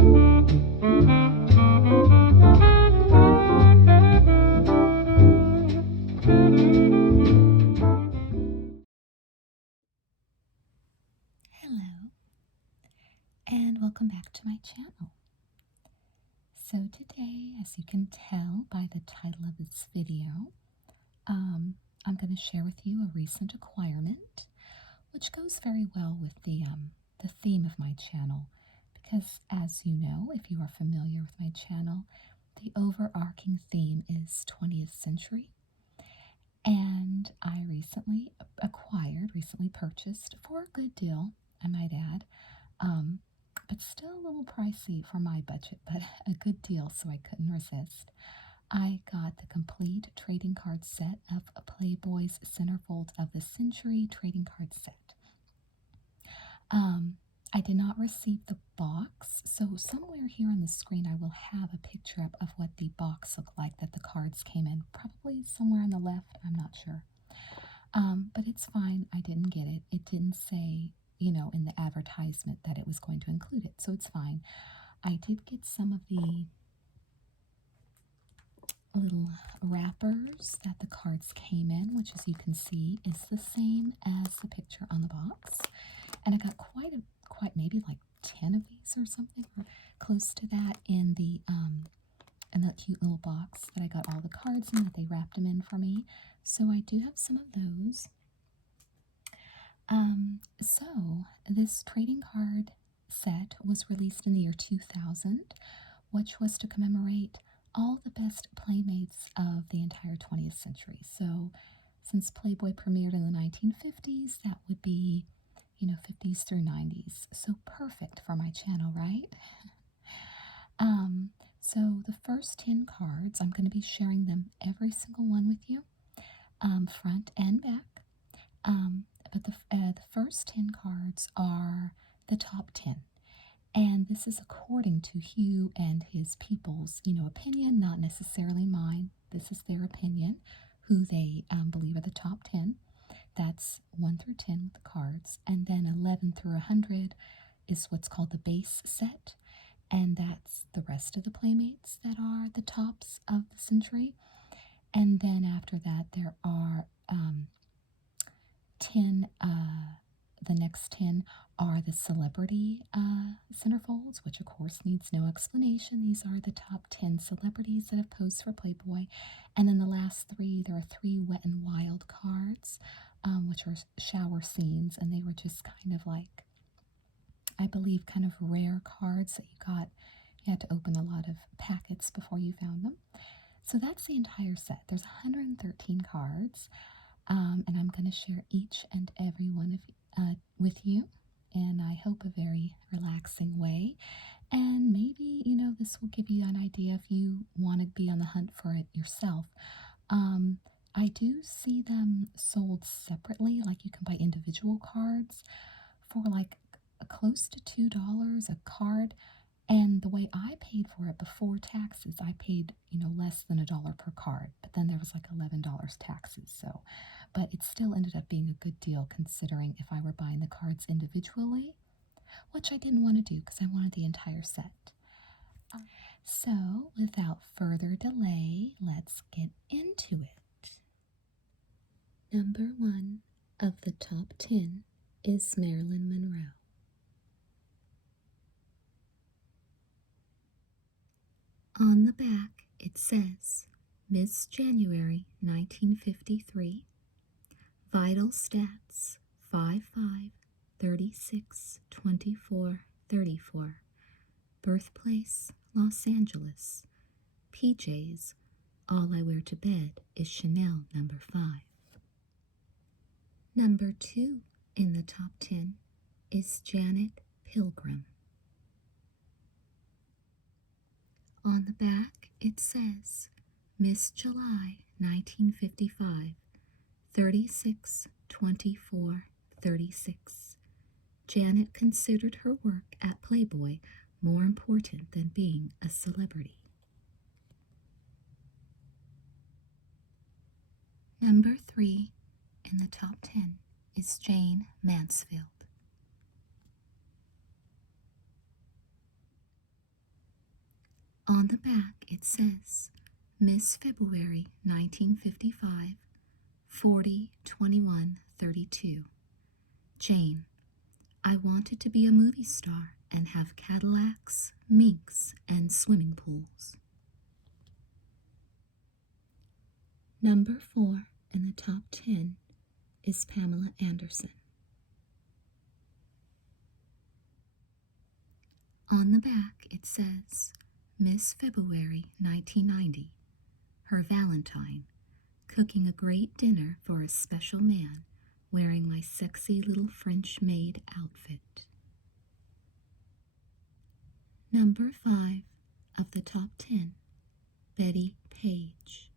Hello, and welcome back to my channel. So today, as you can tell by the title of this video, I'm going to share with you a recent acquirement, which goes very well with the theme of my channel, because as you know, if you are familiar with my channel, the overarching theme is 20th century. And I recently purchased, for a good deal, I might add, but still a little pricey for my budget, but a good deal, so I couldn't resist. I got the complete trading card set of Playboy's Centerfold of the Century trading card set. I did not receive the box, so somewhere here on the screen I will have a picture up of what the box looked like that the cards came in. Probably somewhere on the left, I'm not sure. But it's fine, I didn't get it. It didn't say, you know, in the advertisement that it was going to include it, so it's fine. I did get some of the little wrappers that the cards came in, which, as you can see, is the same as the picture on the box. And I got quite maybe like 10 of these or something, or close to that, in the cute little box that I got all the cards in, that they wrapped them in for me. So I do have some of those. So this trading card set was released in the year 2000, which was to commemorate all the best playmates of the entire 20th century. So since Playboy premiered in the 1950s, that would be, you know, 50s through 90s. So perfect for my channel, right? So the first 10 cards, I'm going to be sharing them, every single one, with you, front and back. But the first 10 cards are the top 10. And this is according to Hugh and his people's, you know, opinion, not necessarily mine. This is their opinion, who they believe are the top 10. That's 1 through 10 with the cards. And then 11 through 100 is what's called the base set. And that's the rest of the playmates that are the tops of the century. And then after that, there are 10, the next 10 are the celebrity centerfolds, which of course needs no explanation. These are the top 10 celebrities that have posed for Playboy. And then the last 3, there are 3 wet and wild cards, which are shower scenes, and they were just kind of like, I believe, kind of rare cards that you had to open a lot of packets before you found them. So that's the entire set. There's 113 cards, and I'm going to share each and every one with you in, I hope, a very relaxing way. And maybe, you know, this will give you an idea if you want to be on the hunt for it yourself. I do see them sold separately, like you can buy individual cards for like close to $2 a card. And the way I paid for it before taxes, I paid, you know, less than $1 per card. But then there was like $11 taxes. So, but it still ended up being a good deal, considering if I were buying the cards individually, which I didn't want to do because I wanted the entire set. So, without further delay, let's get into it. Number 1 of the top 10 is Marilyn Monroe. On the back, it says, Miss January 1953, vital stats 5'5", 36, 24, 34, birthplace Los Angeles, PJs, all I wear to bed is Chanel number 5. Number 2 in the top 10 is Janet Pilgrim. On the back, it says, Miss July 1955, 36, 24, 36. Janet considered her work at Playboy more important than being a celebrity. Number 3 in the top 10 is Jayne Mansfield. On the back it says, Miss February 1955, 40/21/32. Jane, I wanted to be a movie star and have Cadillacs, minks, and swimming pools. Number 4 in the top 10 is Pamela Anderson. On the back it says, Miss February 1990, her Valentine, cooking a great dinner for a special man, wearing my sexy little French maid outfit. Number 5 of the top 10, Betty Page.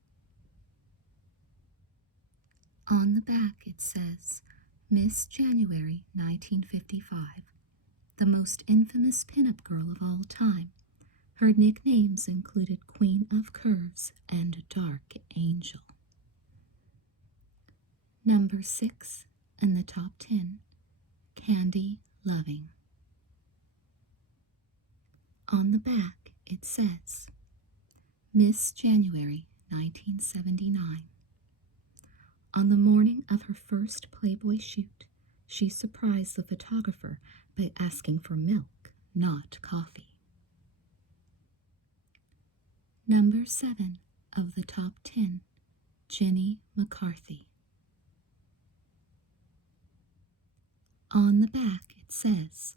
On the back it says, Miss January 1955, the most infamous pinup girl of all time. Her nicknames included Queen of Curves and Dark Angel. Number 6 in the top 10, Candy Loving. On the back it says, Miss January 1979. On the morning of her first Playboy shoot, she surprised the photographer by asking for milk, not coffee. Number 7 of the top 10, Jenny McCarthy. On the back it says,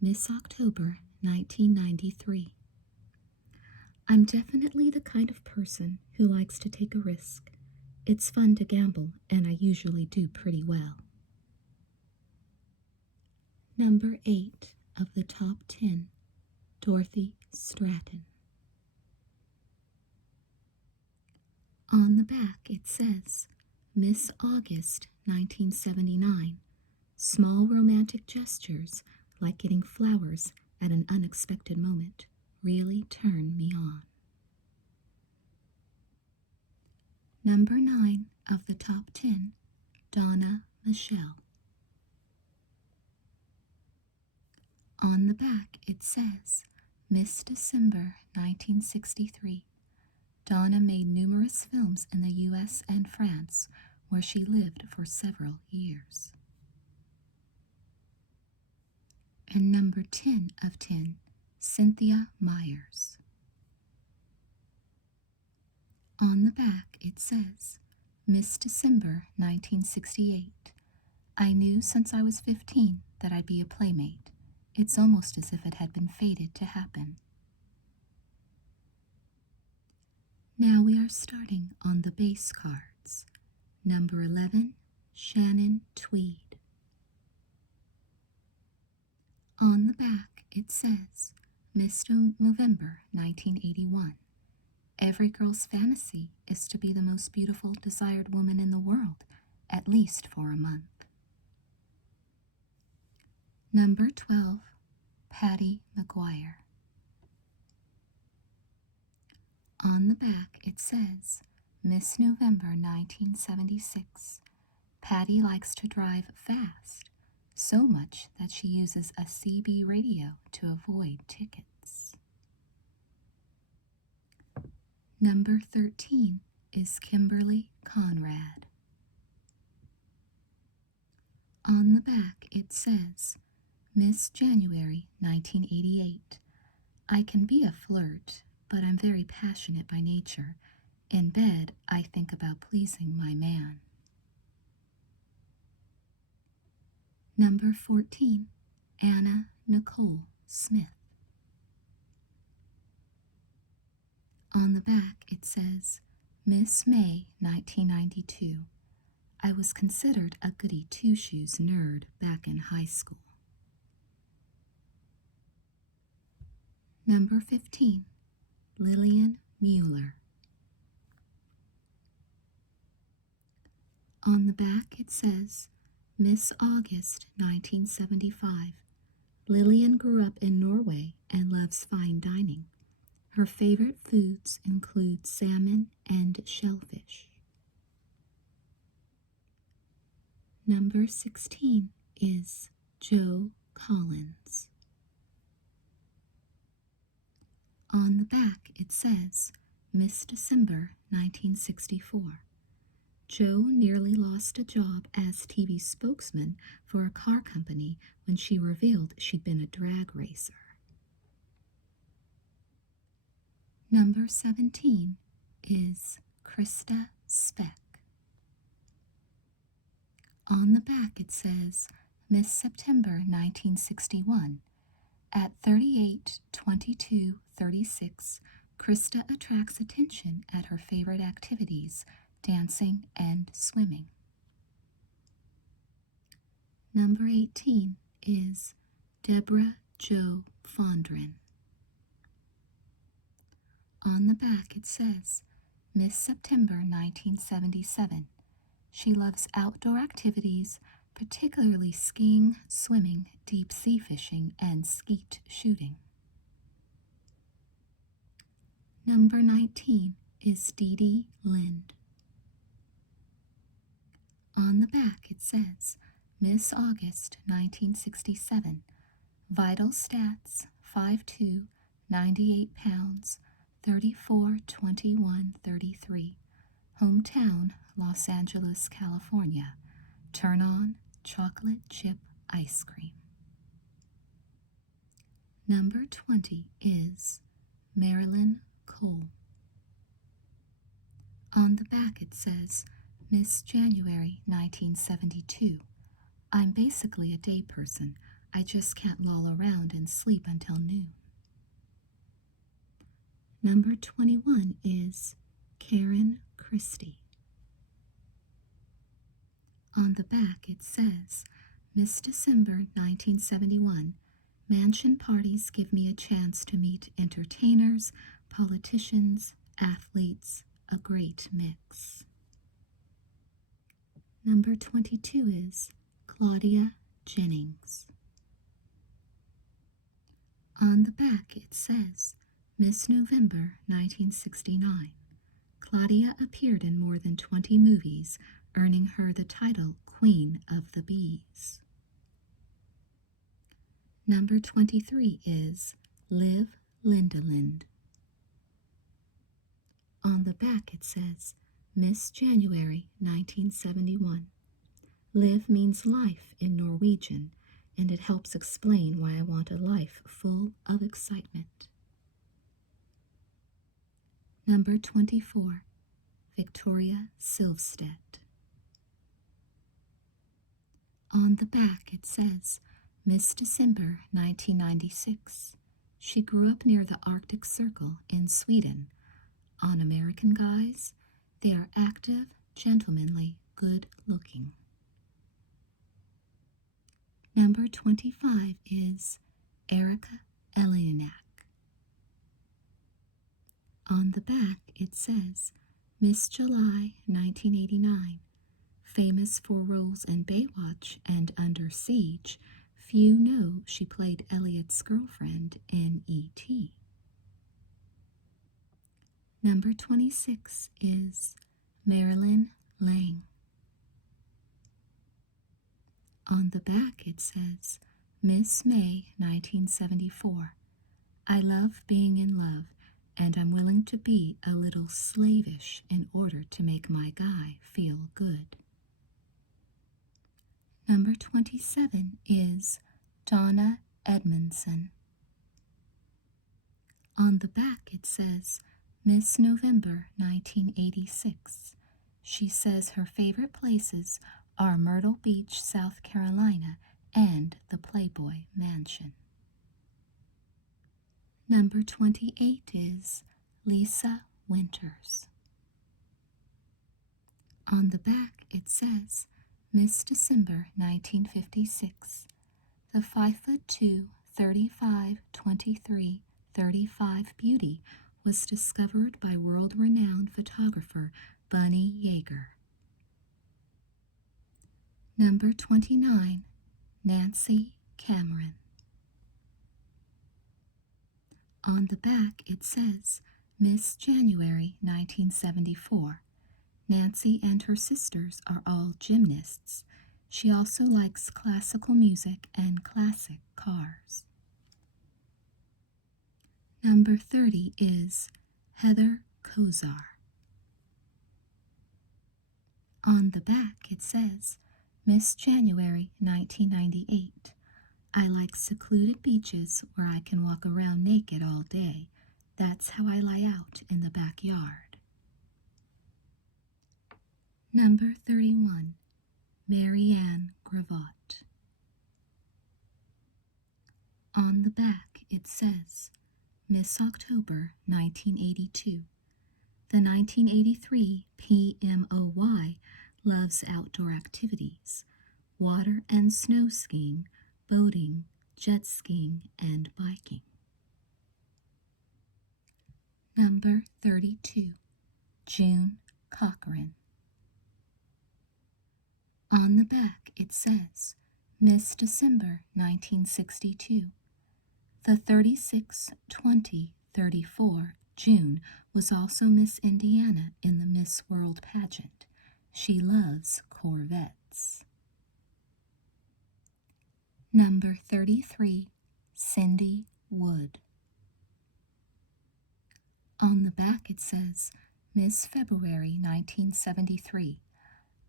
Miss October 1993. I'm definitely the kind of person who likes to take a risk. It's fun to gamble, and I usually do pretty well. Number 8 of the top 10, Dorothy Stratton. On the back it says, Miss August 1979. Small romantic gestures, like getting flowers at an unexpected moment, really turn me on. Number 9 of the top 10, Donna Michelle. On the back it says, Miss December 1963. Donna made numerous films in the U.S. and France, where she lived for several years. And number 10 of 10, Cynthia Myers. On the back it says, Miss December 1968. I knew since I was 15 that I'd be a playmate. It's almost as if it had been fated to happen. Now we are starting on the base cards. Number 11, Shannon Tweed. On the back it says, Miss November 1981. Every girl's fantasy is to be the most beautiful, desired woman in the world, at least for a month. Number 12, Patti Mcguire. On the back it says, Miss November 1976. Patti likes to drive fast, so much that she uses a CB radio to avoid tickets. Number 13 is Kimberly Conrad. On the back it says, Miss January 1988. I can be a flirt, but I'm very passionate by nature. In bed, I think about pleasing my man. Number 14, Anna Nicole Smith. On the back it says, Miss May 1992. I was considered a goody two-shoes nerd back in high school. Number 15, Lillian Muller. On the back it says, Miss August 1975. Lillian grew up in Norway and loves fine dining. Her favorite foods include salmon and shellfish. Number 16 is Joe Collins. On the back it says, Miss December 1964. Jo nearly lost a job as TV spokesman for a car company when she revealed she'd been a drag racer. Number 17 is Christa Speck. On the back it says, Miss September 1961. At 38, 22, 36, Christa attracts attention at her favorite activities, dancing and swimming. Number 18 is Debra Jo Fondren. On the back it says, Miss September 1977. She loves outdoor activities, particularly skiing, swimming, deep-sea fishing, and skeet shooting. Number 19 is Dee Dee Lind. On the back it says, Miss August 1967. Vital stats, 5'2", 98 pounds, 34, 21, 33. Hometown, Los Angeles, California. Turn on, chocolate chip ice cream. Number 20 is Marilyn Cole. On the back it says, Miss January 1972. I'm basically a day person. I just can't loll around and sleep until noon. Number 21 is Karen Christie. On the back it says, Miss December 1971. Mansion parties give me a chance to meet entertainers, politicians, athletes, a great mix. Number 22 is Claudia Jennings. On the back it says, Miss November 1969. Claudia appeared in more than 20 movies, earning her the title Queen of the Bees. Number 23 is Liv Lindelind. On the back it says, Miss January 1971. Liv means life in Norwegian, and it helps explain why I want a life full of excitement. Number 24, Victoria Silvstedt. On the back it says, Miss December 1996. She grew up near the Arctic Circle in Sweden. On American Guys, they are active, gentlemanly, good-looking. Number 25 is Erica Eleniak. On the back it says, Miss July 1989. Famous for roles in Baywatch and Under Siege, few know she played Elliot's girlfriend in E.T. Number 26 is Marilyn Lange. On the back it says, Miss May 1974. I love being in love, and I'm willing to be a little slavish in order to make my guy feel good. Number 27 is Donna Edmondson. On the back it says, Miss November 1986. She says her favorite places are Myrtle Beach, South Carolina, and the Playboy Mansion. Number 28 is Lisa Winters. On the back it says, Miss December 1956. The 5'2", 35, 23, 35 beauty was discovered by world-renowned photographer Bunny Yeager. Number 29, Nancy Cameron. On the back it says, Miss January 1974. Nancy and her sisters are all gymnasts. She also likes classical music and classic cars. Number 30 is Heather Kozar. On the back it says, Miss January 1998. I like secluded beaches where I can walk around naked all day. That's how I lie out in the backyard. Number 31, Marianne Gravatte. On the back it says, Miss October 1982. The 1983 PMOY loves outdoor activities, water and snow skiing, boating, jet skiing, and biking. Number 32, June Cochran. On the back it says, Miss December 1962. The 36-20-34 June was also Miss Indiana in the Miss World pageant. She loves Corvettes. Number 33, Cyndi Wood. On the back it says, Miss February 1973.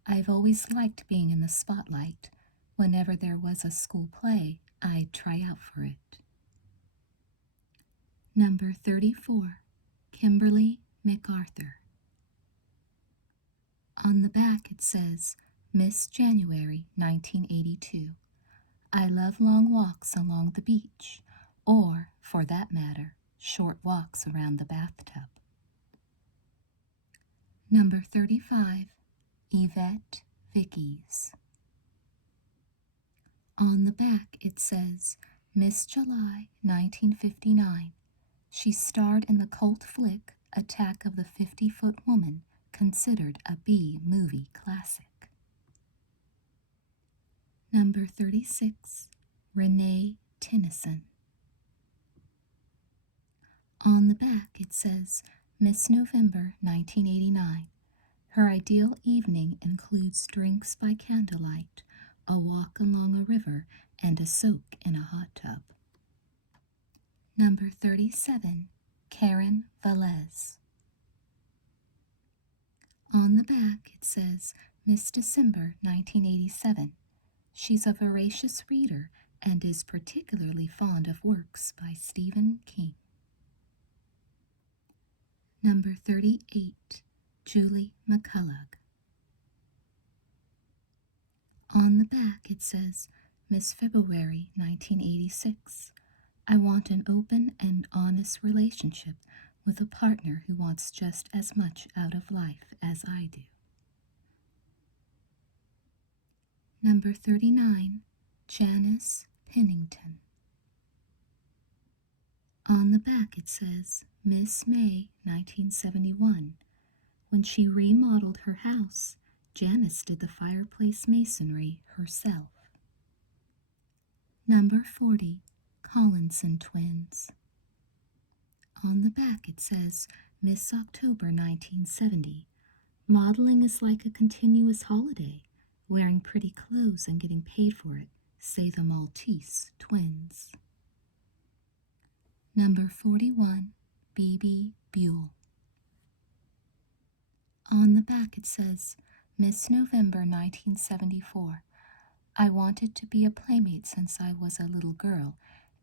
I've always liked being in the spotlight. Whenever there was a school play, I'd try out for it. Number 34, Kimberly McArthur. On the back it says, Miss January 1982. I love long walks along the beach, or, for that matter, short walks around the bathtub. Number 35, Yvette Vickies. On the back it says, Miss July 1959. She starred in the cult flick Attack of the 50-Foot Woman, considered a B-movie classic. Number 36, Renee Tenison. On the back it says, Miss November 1989. Her ideal evening includes drinks by candlelight, a walk along a river, and a soak in a hot tub. Number 37, Karen Velez. On the back it says, Miss December 1987. She's a voracious reader and is particularly fond of works by Stephen King. Number 38, Julie McCullough. On the back it says, Miss February 1986. I want an open and honest relationship with a partner who wants just as much out of life as I do. Number 39, Janice Pennington. On the back it says, Miss May 1971. When she remodeled her house, Janice did the fireplace masonry herself. Number 40, Collinson Twins. On the back it says, Miss October 1970. Modeling is like a continuous holiday. Wearing pretty clothes and getting paid for it, say the Maltese Twins. Number 41, B.B. Buell. On the back it says, Miss November 1974. I wanted to be a playmate since I was a little girl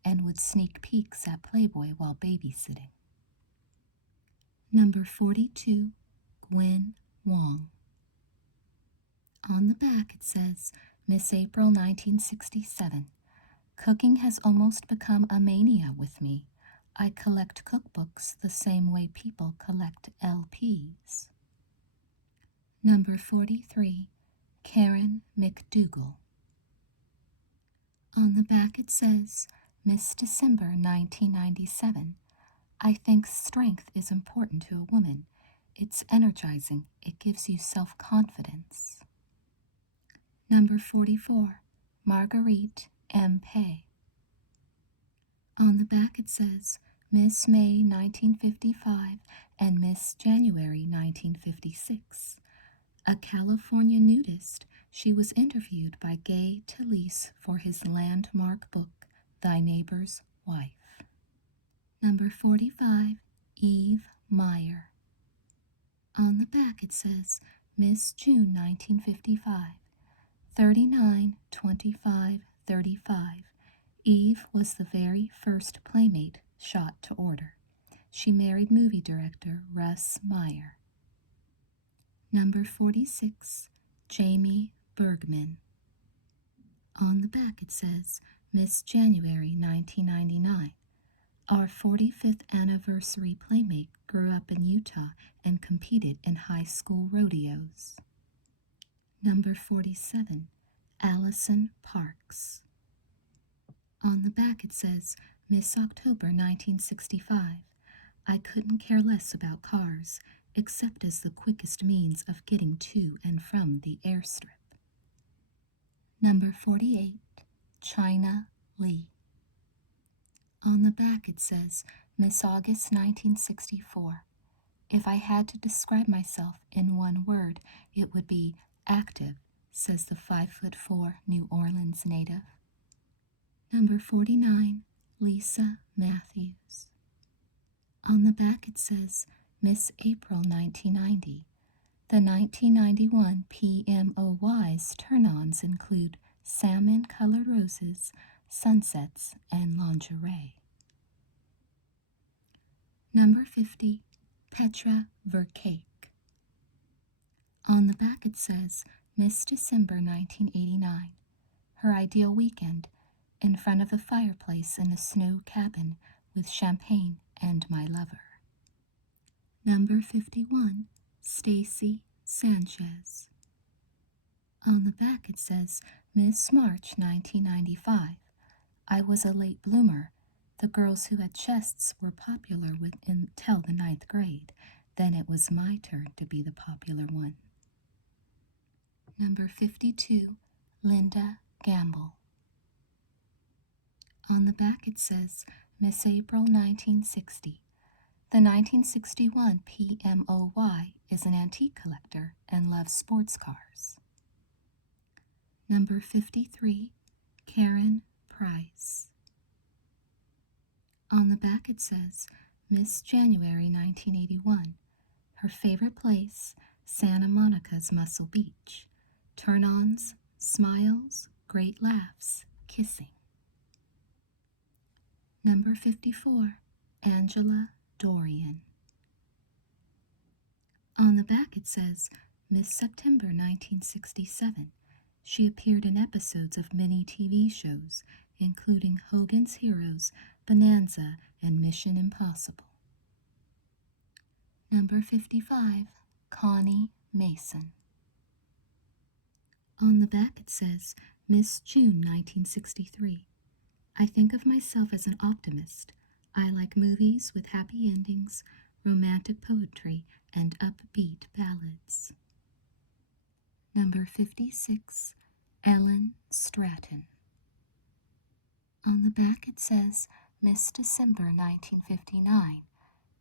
and would sneak peeks at Playboy while babysitting. Number 42, Gwen Wong. On the back it says, Miss April 1967. Cooking has almost become a mania with me. I collect cookbooks the same way people collect LPs. Number 43, Karen McDougal. On the back it says, Miss December 1997. I think strength is important to a woman. It's energizing. It gives you self-confidence. Number 44, Marguerite Empey. On the back it says, Miss May 1955 and Miss January 1956. A California nudist, she was interviewed by Gay Talese for his landmark book, Thy Neighbor's Wife. Number 45, Eve Meyer. On the back it says, Miss June 1955, 39, 25, 35. Eve was the very first Playmate shot to order. She married movie director Russ Meyer. Number 46, Jaime Bergman. On the back it says, Miss January 1999. Our 45th anniversary Playmate grew up in Utah and competed in high school rodeos. Number 47, Allison Parks. On the back it says, Miss October 1965. I couldn't care less about cars, except as the quickest means of getting to and from the airstrip. Number 48, China Lee. On the back it says, Miss August 1964. If I had to describe myself in one word, it would be active, says the 5'4" New Orleans native. Number 49, Lisa Matthews. On the back it says, Miss April 1990. The 1991 PMOY's turn-ons include salmon-colored roses, sunsets, and lingerie. Number 50, Petra Verkaik. On the back it says, Miss December 1989. Her ideal weekend, in front of the fireplace in a snow cabin with champagne and my lover. Number 51, Stacy Sanches. On the back it says, Miss March 1995. I was a late bloomer. The girls who had chests were popular until the 9th grade. Then it was my turn to be the popular one. Number 52, Linda Gamble. On the back it says, Miss April 1960. The 1961 PMOY is an antique collector and loves sports cars. Number 53, Karen Price. On the back it says, Miss January 1981. Her favorite place, Santa Monica's Muscle Beach. Turn-ons, smiles, great laughs, kissing. Number 54, Angela Dorian. On the back it says, Miss September 1967. She appeared in episodes of many TV shows, including Hogan's Heroes, Bonanza, and Mission Impossible. Number 55, Connie Mason. On the back it says, Miss June 1963. I think of myself as an optimist. I like movies with happy endings, romantic poetry, and upbeat ballads. Number 56, Ellen Stratton. On the back it says, Miss December 1959.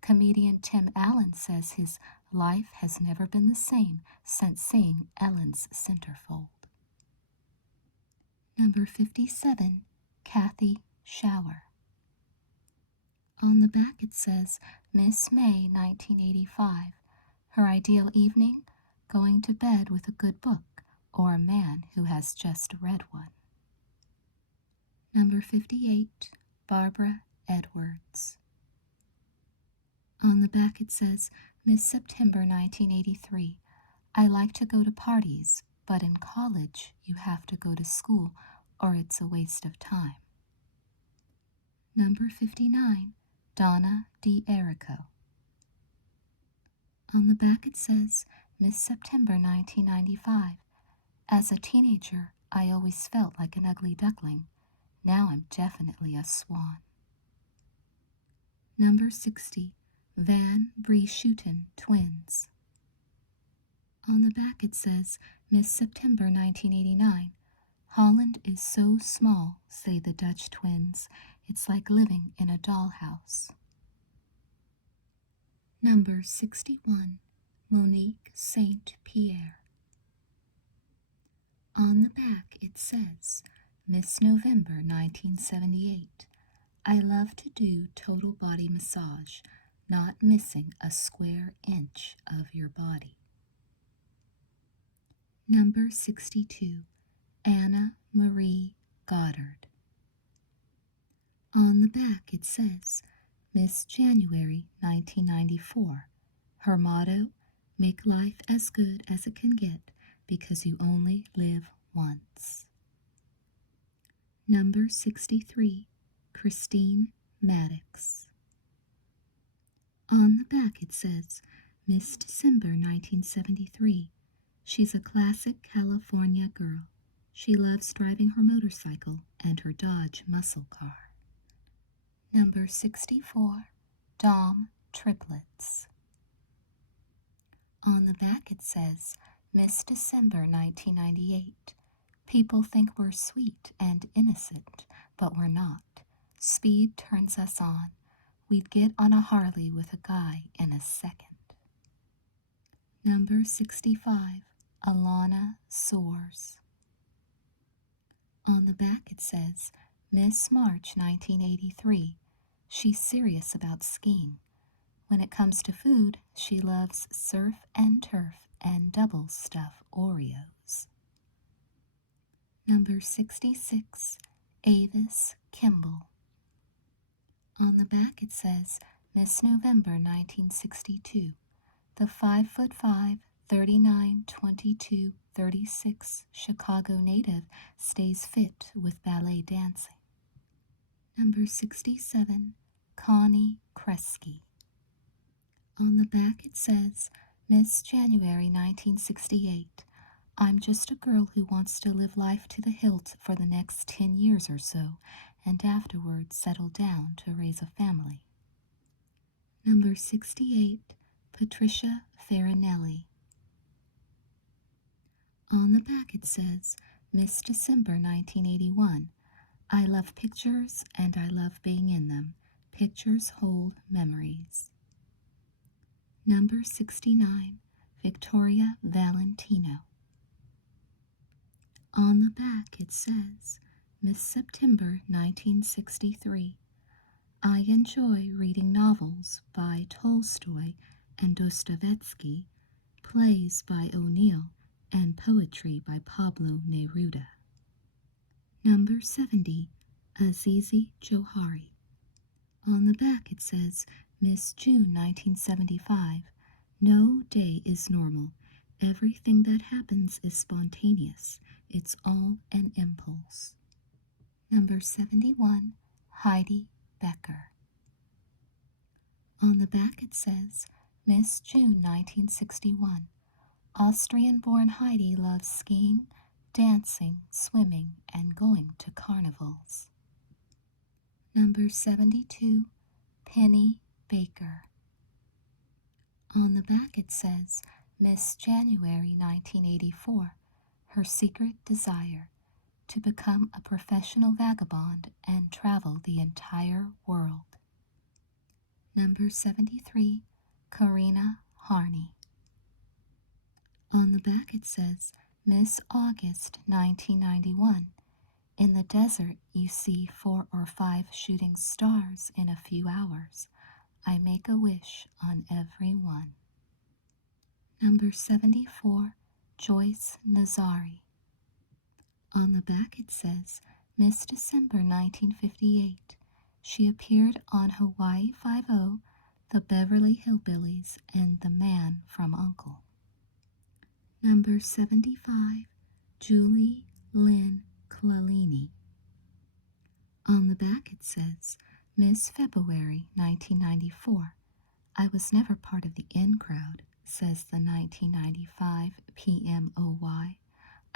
Comedian Tim Allen says his life has never been the same since seeing Ellen's centerfold. Number 57, Kathy Shower. On the back it says, Miss May 1985. Her ideal evening, going to bed with a good book or a man who has just read one. Number 58, Barbara Edwards. On the back it says, Miss September 1983. I like to go to parties, but in college you have to go to school or it's a waste of time. Number 59, Donna D'Errico. On the back it says, Miss September 1995. As a teenager, I always felt like an ugly duckling. Now I'm definitely a swan. Number 60, Van Breeschooten Twins. On the back it says, Miss September 1989. Holland is so small, say the Dutch twins. It's like living in a dollhouse. Number 61, Monique St. Pierre. On the back it says, Miss November 1978. I love to do total body massage, not missing a square inch of your body. Number 62, Anna Marie Goddard. On the back it says, Miss January 1994. Her motto, make life as good as it can get because you only live once. Number 63, Christine Maddox. On the back it says, Miss December 1973. She's a classic California girl. She loves driving her motorcycle and her Dodge muscle car. Number 64, Dahm Triplets. On the back it says, Miss December 1998. People think we're sweet and innocent, but we're not. Speed turns us on. We'd get on a Harley with a guy in a second. Number 65, Alana Soares. On the back it says, Miss March 1983. She's serious about skiing. When it comes to food, she loves surf and turf and double stuff Oreos. Number 66, Avis Kimble. On the back it says, Miss November 1962. The 5'5", 39, 22, 36 Chicago native stays fit with ballet dancing. Number 67, Connie Kresge. On the back it says, Miss January 1968. I'm just a girl who wants to live life to the hilt for the next 10 years or so, and afterwards settle down to raise a family. Number 68, Patricia Farinelli. On the back it says, Miss December 1981. I love pictures and I love being in them. Pictures hold memories. Number 69, Victoria Valentino. On the back it says, Miss September 1963. I enjoy reading novels by Tolstoy and Dostoevsky, plays by O'Neill, and poetry by Pablo Neruda. Number 70, Azizi Johari. On the back it says, Miss June 1975. No day is normal. Everything that happens is spontaneous. It's all an impulse. Number 71, Heidi Becker. On the back it says, Miss June 1961. Austrian-born Heidi loves skiing, dancing, swimming, and going to carnivals. Number 72, Penny Baker. On the back it says, Miss January 1984. Her secret desire, to become a professional vagabond and travel the entire world. Number 73, Karina Harney. On the back it says, Miss August 1991. In the desert you see 4 or 5 shooting stars in a few hours. I make a wish on every one. Number 74, Joyce Nazari. On the back it says, Miss December 1958. She appeared on Hawaii Five-0, The Beverly Hillbillies, and The Man from U.N.C.L.E. Number 75, Julie Lynn Clalini. On the back it says, Miss February 1994. I was never part of the in crowd, says the 1995 PMOY.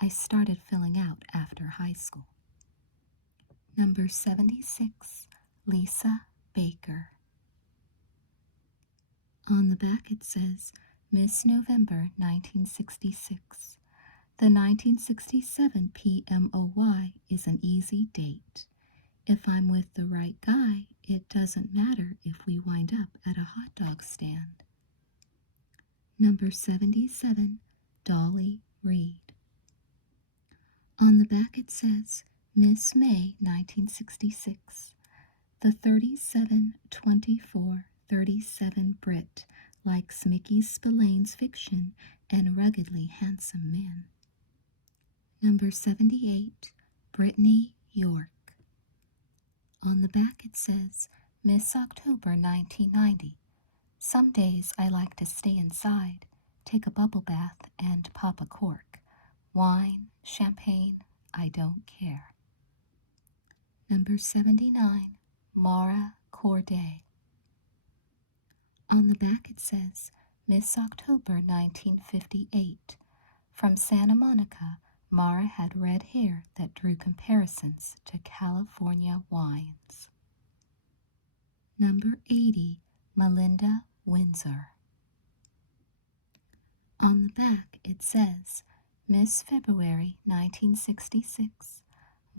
I started filling out after high school. Number 76, Lisa Baker. On the back it says, Miss November 1966. The 1967 PMOY is an easy date. If I'm with the right guy, it doesn't matter if we wind up at a hot dog stand. Number 77, Dolly Reed. On the back it says, Miss May 1966. The 37-24-37 Brit likes Mickey Spillane's fiction and ruggedly handsome men. Number 78, Brittany York. On the back it says, Miss October 1990. Some days I like to stay inside, take a bubble bath, and pop a cork. Wine, champagne, I don't care. Number 79, Mara Corday. On the back it says, Miss October 1958. From Santa Monica, Mara had red hair that drew comparisons to California wines. Number 80, Melinda Windsor. On the back it says, Miss February 1966,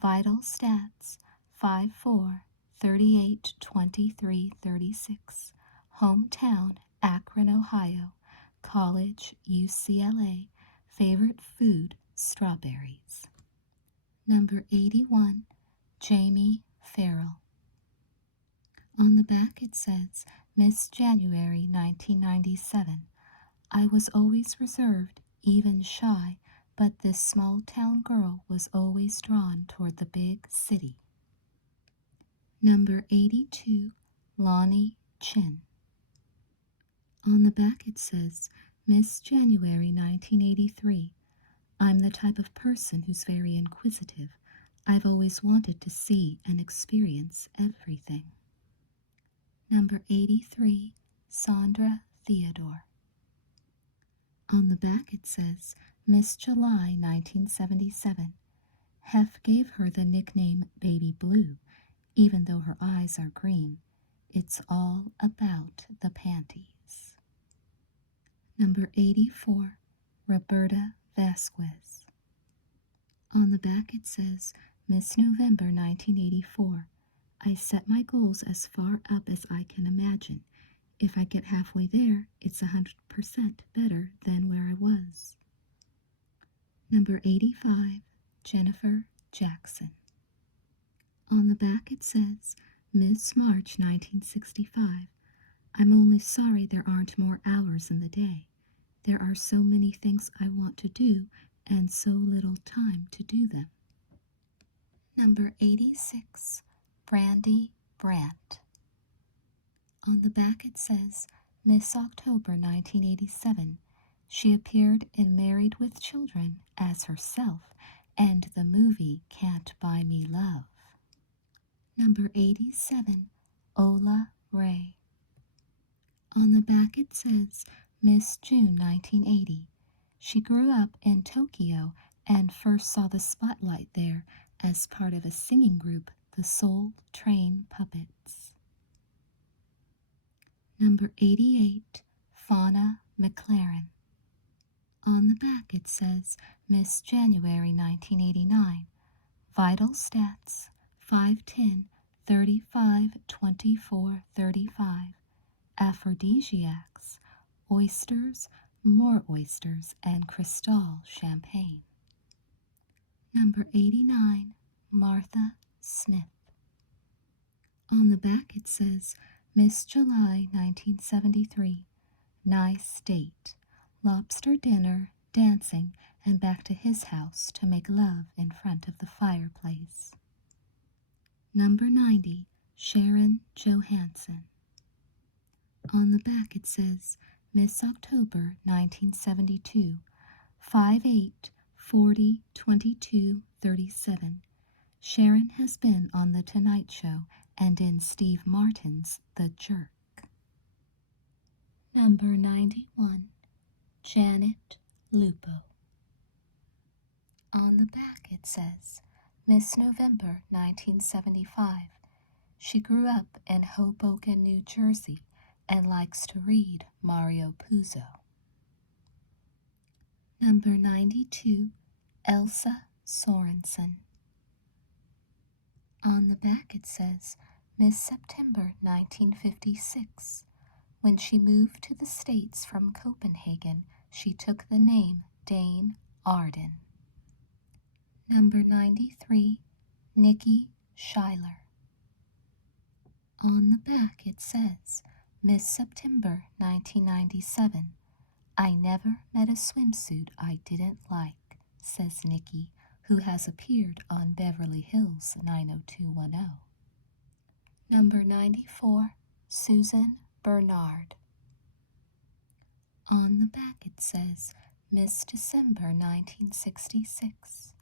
vital stats 5'4", 38, 23, 36, hometown Akron, Ohio, college UCLA, favorite food strawberries. Number 81, Jamie Farrell. On the back it says, Miss January 1997. I was always reserved, even shy, but this small-town girl was always drawn toward the big city. Number 82, Lonnie Chin. On the back it says, Miss January 1983. I'm the type of person who's very inquisitive. I've always wanted to see and experience everything. Number 83, Sandra Theodore. On the back it says, Miss July 1977. Hef gave her the nickname Baby Blue, even though her eyes are green. It's all about the panties. Number 84, Roberta Vasquez. On the back it says, Miss November 1984. I set my goals as far up as I can imagine. If I get halfway there, it's 100% better than where I was. Number 85, Jennifer Jackson. On the back it says, Miss March 1965. I'm only sorry there aren't more hours in the day. There are so many things I want to do and so little time to do them. Number 86, Brandy Brandt. On the back it says, Miss October 1987. She appeared in Married with Children as herself and the movie Can't Buy Me Love. Number 87, Ola Ray. On the back it says, Miss June 1980. She grew up in Tokyo and first saw the spotlight there as part of a singing group, the Soul Train Puppets. Number 88, Fauna McLaren. On the back it says, Miss January 1989. Vital stats, 5'10", 35, 24, 35. Aphrodisiacs, oysters, more oysters, and Cristal champagne. Number 89, Martha Smith. On the back it says, Miss July 1973. Nice date. Lobster dinner, dancing, and back to his house to make love in front of the fireplace. Number 90, Sharon Johansson. On the back it says, Miss October 1972. 5'8", 40, 22, 37. Sharon has been on The Tonight Show and in Steve Martin's The Jerk. Number 91, Janet Lupo. On the back it says, Miss November 1975. She grew up in Hoboken, New Jersey, and likes to read Mario Puzo. Number 92, Elsa Sorensen. On the back it says, Miss September 1956. When she moved to the States from Copenhagen, she took the name Dane Arden. Number 93, Nikki Schuyler. On the back it says, Miss September 1997. I never met a swimsuit I didn't like, says Nikki, who has appeared on Beverly Hills 90210. Number 94, Susan Bernard. On the back it says, Miss December 1966.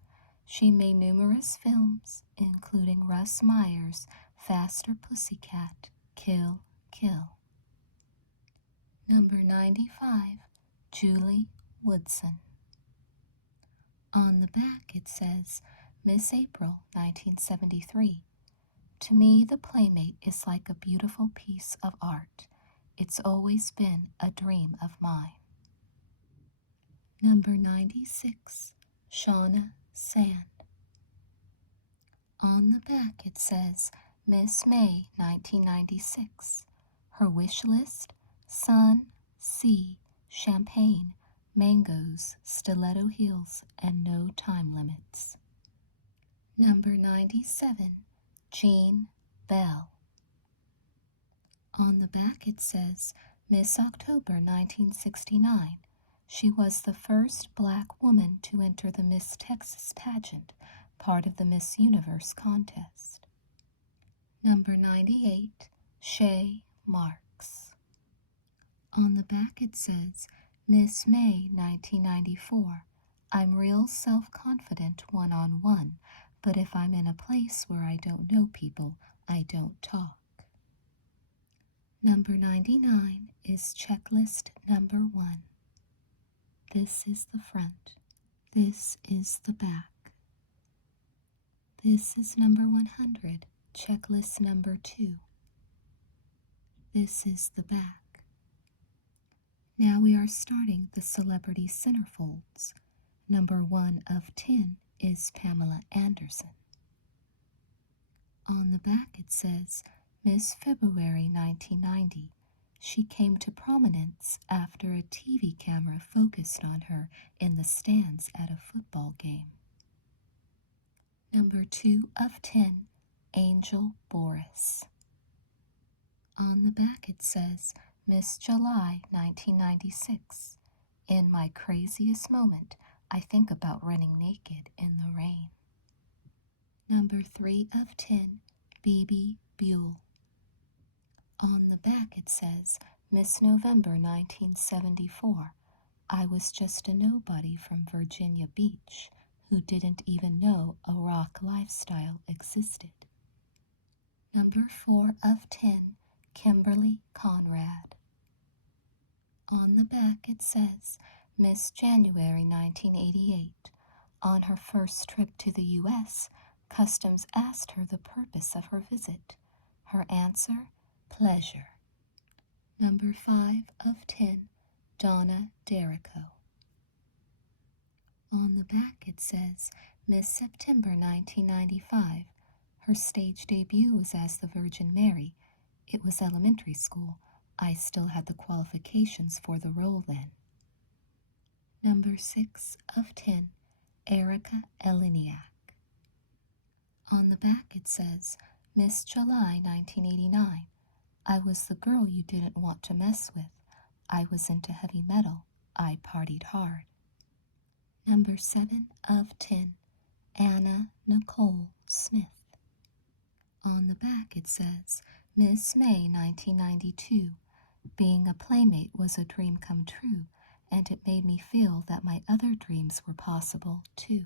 She made numerous films, including Russ Meyer's Faster Pussycat, Kill, Kill. Number 95, Julie Woodson. On the back it says, Miss April 1973. To me, the Playmate is like a beautiful piece of art. It's always been a dream of mine. Number 96, Shauna Sand. On the back it says, Miss May 1996. Her wish list, sun, sea, champagne, mangoes, stiletto heels, and no time limits. Number 97, Jean Bell. On the back it says, Miss October 1969. She was the first black woman to enter the Miss Texas pageant, part of the Miss Universe contest. Number 98, Shay Marks. On the back it says, Miss May 1994. I'm real self-confident one-on-one, but if I'm in a place where I don't know people, I don't talk. Number 99 is checklist number 1. This is the front. This is the back. This is number 100, checklist number 2. This is the back. Now we are starting the celebrity centerfolds. Number 1 of 10 is Pamela Anderson. On the back it says, Miss February 1990. She came to prominence after a TV camera focused on her in the stands at a football game. Number 2 of 10, Angel Boris. On the back it says, Miss July 1996. In my craziest moment, I think about running naked in the rain. Number 3 of 10, Bebe Buell. On the back it says, Miss November 1974. I was just a nobody from Virginia Beach who didn't even know a rock lifestyle existed. Number 4 of 10, Kimberly Conrad. On the back it says, Miss January 1988. On her first trip to the U.S., Customs asked her the purpose of her visit. Her answer, pleasure. Number 5 of 10, Donna D'Errico. On the back it says, Miss September 1995. Her stage debut was as the Virgin Mary. It was elementary school. I still had the qualifications for the role then. Number 6 of 10, Erica Eleniak. On the back it says, Miss July 1989. I was the girl you didn't want to mess with. I was into heavy metal. I partied hard. Number 7 of 10, Anna Nicole Smith. On the back it says, Miss May 1992. Being a playmate was a dream come true, and it made me feel that my other dreams were possible too.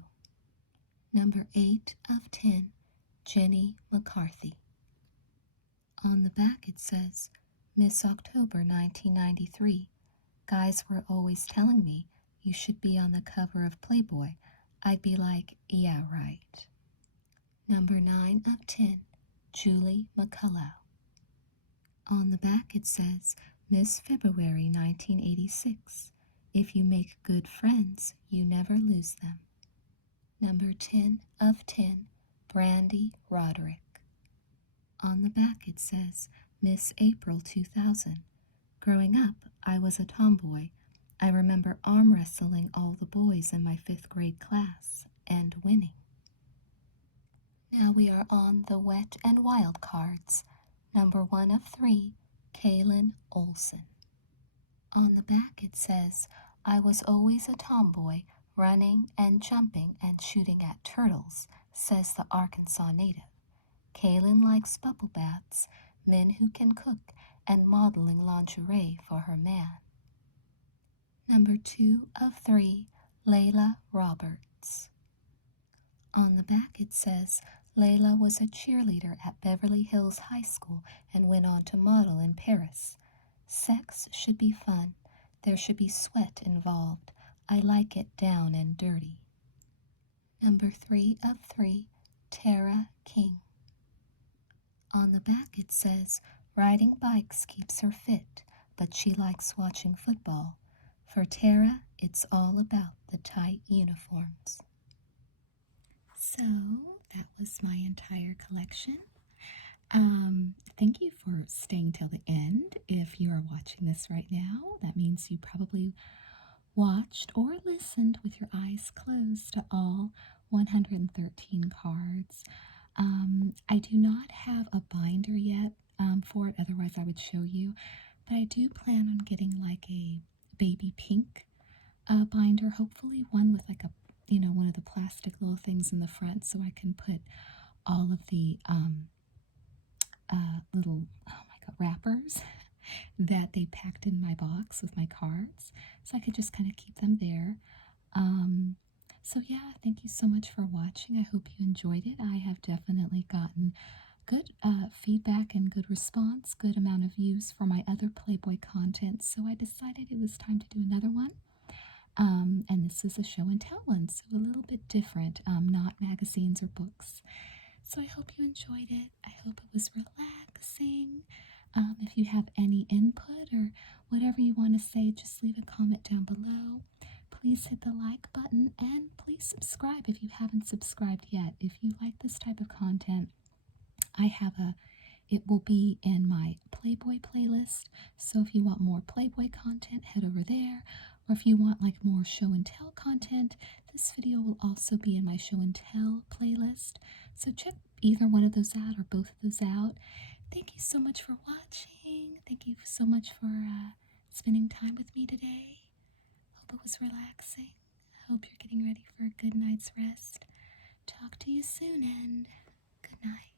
Number 8 of 10, Jenny McCarthy. On the back it says, Miss October 1993. Guys were always telling me, you should be on the cover of Playboy. I'd be like, yeah, right. Number 9 of 10, Julie McCullough. On the back it says, Miss February 1986. If you make good friends, you never lose them. Number 10 of 10, Brandy Roderick. On the back it says, Miss April 2000. Growing up, I was a tomboy. I remember arm wrestling all the boys in my 5th grade class and winning. Now we are on the wet and wild cards. Number 1 of 3, Kaylin Olson. On the back it says, I was always a tomboy, running and jumping and shooting at turtles, says the Arkansas native. Kaylin likes bubble baths, men who can cook, and modeling lingerie for her man. Number 2 of 3, Layla Roberts. On the back it says, Layla was a cheerleader at Beverly Hills High School and went on to model in Paris. Sex should be fun. There should be sweat involved. I like it down and dirty. Number 3 of 3, Tara King. On the back it says, riding bikes keeps her fit, but she likes watching football. For Tara, it's all about the tight uniforms. So, that was my entire collection. Thank you for staying till the end. If you are watching this right now, that means you probably watched or listened with your eyes closed to all 113 cards. I do not have a binder yet for it, otherwise I would show you, but I do plan on getting like a baby pink binder, hopefully one with like a, one of the plastic little things in the front so I can put all of the little, wrappers that they packed in my box with my cards, so I could just kind of keep them there. So yeah, thank you so much for watching. I hope you enjoyed it. I have definitely gotten good feedback and good response, good amount of views for my other Playboy content, so I decided it was time to do another one. And this is a show and tell one, so a little bit different, not magazines or books. So I hope you enjoyed it. I hope it was relaxing. If you have any input or whatever you want to say, just leave a comment down below. Please hit the like button and please subscribe if you haven't subscribed yet. If you like this type of content, it will be in my Playboy playlist. So if you want more Playboy content, head over there. Or if you want like more show and tell content, this video will also be in my show and tell playlist. So check either one of those out or both of those out. Thank you so much for watching. Thank you so much for spending time with me today. Hope it was relaxing. Hope you're getting ready for a good night's rest. Talk to you soon and good night.